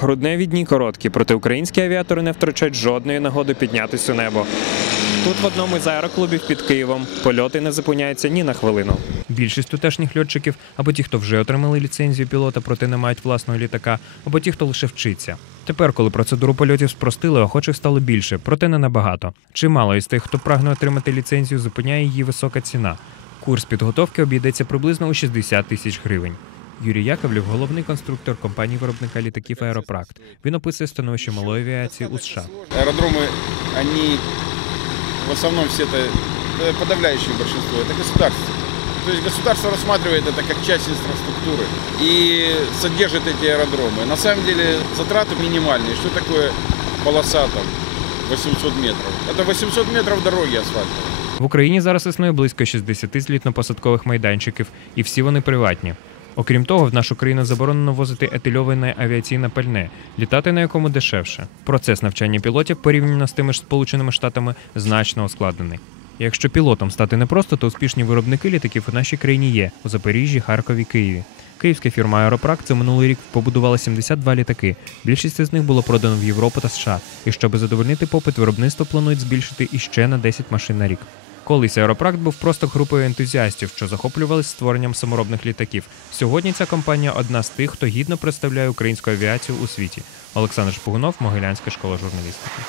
Грудневі дні короткі, проте українські авіатори не втрачають жодної нагоди піднятись у небо. Тут в одному з аероклубів під Києвом польоти не зупиняються ні на хвилину. Більшість тутешніх льотчиків або ті, хто вже отримали ліцензію пілота, проте не мають власного літака, або ті, хто лише вчиться. Тепер, коли процедуру польотів спростили, охочих стало більше, проте не набагато. Чимало із тих, хто прагне отримати ліцензію, зупиняє її висока ціна. Курс підготовки обійдеться приблизно у 60 тисяч гривень. Юрій Яковлів, головний конструктор компанії виробника літаків Аеропракт. Він описує становище малої авіації у США. Аэродромы, они в основном все это, это подавляющее большинство, это государство. То есть государство рассматривает это как часть инфраструктуры и содержит эти аэродромы. На самом деле затраты минимальные. Что такое полоса там 800 метров? Это 800 метров дороги асфальтовой. В Україні зараз існує близько 60 злітно-посадкових майданчиків, і всі вони приватні. Окрім того, в нашу країну заборонено возити етильоване авіаційне пальне, літати на якому дешевше. Процес навчання пілотів порівняно з тими ж Сполученими Штатами значно ускладнений. Якщо пілотом стати непросто, то успішні виробники літаків у нашій країні є у Запоріжжі, Харкові, Києві. Київська фірма Аеропракт за минулий рік побудувала 72 літаки. Більшість із них було продано в Європу та США. І щоб задовольнити попит, виробництво планують збільшити іще на 10 машин на рік. Колись Аеропракт був просто групою ентузіастів, що захоплювалися створенням саморобних літаків. Сьогодні ця компанія одна з тих, хто гідно представляє українську авіацію у світі. Олександр Шпугунов, Могилянська школа журналістики.